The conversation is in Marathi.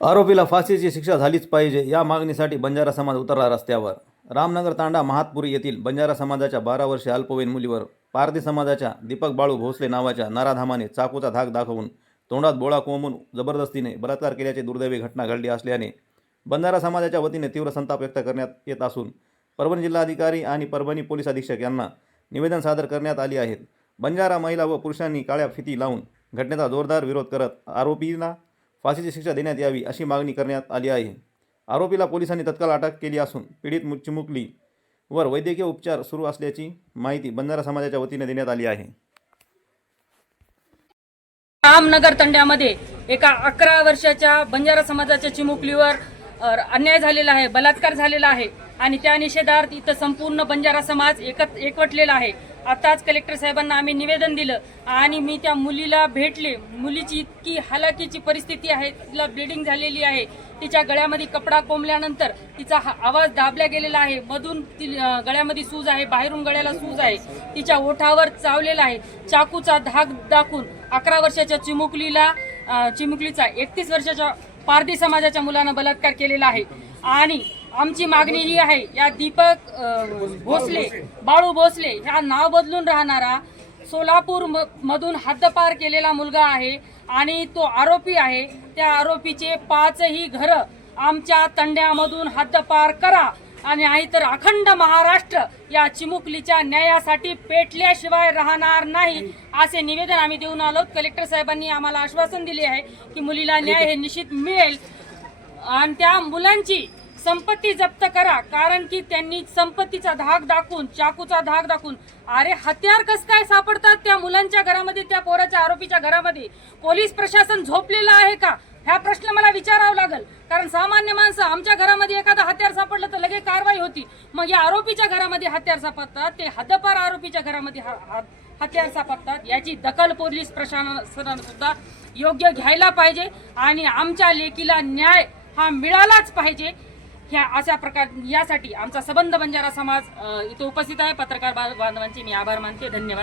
आरोपीला फाशीची शिक्षा झालीच पाहिजे या मागणीसाठी बंजारा समाज उतरला रस्त्यावर. रामनगर तांडा महातपुरी येथील बंजारा समाजाच्या बारा वर्षीय अल्पवयीन मुलीवर पारधी समाजाच्या दीपक बाळू भोसले नावाच्या नराधामाने चाकूचा धाक दाखवून तोंडात बोळा कोंबून जबरदस्तीने बलात्कार केल्याची दुर्दैवी घटना घडली असल्याने बंजारा समाजाच्या वतीने तीव्र संताप व्यक्त करण्यात येत असून परभणी जिल्हाधिकारी आणि परभणी पोलीस अधीक्षक यांना निवेदन सादर करण्यात आली आहेत. बंजारा महिला व पुरुषांनी काळ्या फिती लावून घटनेचा जोरदार विरोध करत आरोपींना फाशीची शिक्षा देण्यात यावी अशी मागणी करण्यात आली आहे. आरोपीला पोलिसांनी तत्काळ अटक केली असून पीडित मु- चिमुकली वर वैद्यकीय उपचार सुरू असल्याची माहिती बंजारा समाजाच्या वतीने देण्यात आली आहे. रामनगर तंड्यामध्ये एका अकरा वर्षाच्या बंजारा समाजाच्या चिमुकलीवर अन्याय झालेला आहे बलात्कार झालेला आहे आणि त्या निषेधार्थ इथं संपूर्ण बंजारा समाज एकत एकवटलेला आहे. आताच कलेक्टर साहेबांना आम्ही निवेदन दिलं आणि मी त्या मुलीला भेटले. मुलीची इतकी हालाकीची परिस्थिती आहे तिला ब्लिडिंग झालेली आहे. तिच्या गळ्यामध्ये कपडा कोंबल्यानंतर तिचा हा आवाज दाबला गेलेला आहे. मधून ती गळ्यामध्ये सूज आहे बाहेरून गळ्याला सूज आहे. तिच्या ओठावर चावलेला आहे. चाकूचा धाक दाखवून अकरा वर्षाच्या चिमुकलीला चिमुकलीचा एकतीस वर्षाच्या पारधी समाजाच्या मुलानं बलात्कार केलेला आहे. आणि आमची मागणी ही आहे या दीपक भोसले बाळू भोसले ह्या नाव बदलून राहणारा सोलापूर म- मधून हद्दपार केलेला मुलगा आहे आणि तो आरोपी आहे. त्या आरोपीचे पाचही घरं आमच्या तंड्यामधून हद्दपार करा आणि नाहीतर अखंड महाराष्ट्र या चिमुकलीच्या न्यायासाठी पेटल्याशिवाय राहणार नाही असे निवेदन आम्ही देऊन आलो. कलेक्टर साहेबांनी आम्हाला आश्वासन दिले आहे की मुलीला न्याय हे निश्चित मिळेल. आणि त्या मुलांची संपत्ती जप्त करा कारण की त्यांनी संपत्तीचा धाक दाखवून चाकूचा धाक दाखवून अरे हत्यार कस काय सापडतात त्या मुलांच्या घरामध्ये त्या पोराच्या आरोपीच्या घरामध्ये? पोलीस प्रशासन झोपलेलं आहे का? ह्या प्रश्न मला विचारावा लागेल. कारण सामान्य माणसं आमच्या घरामध्ये एखादं हत्यार सापडलं तर लगेच कारवाई होती. मग या आरोपीच्या घरामध्ये हत्यार सापडतात ते हद्दपार आरोपीच्या घरामध्ये ह- हत्यार सापडतात याची दखल पोलीस प्रशासनानं सुद्धा योग्य घ्यायला पाहिजे आणि आमच्या लेकीला न्याय हा मिळालाच पाहिजे. ह्या अशा प्रकार यासाठी आमचा सबंध बंजारा समाज इथं इथे उपस्थित आहे. पत्रकार बा- बांधवांचे मी आभार मानते. धन्यवाद.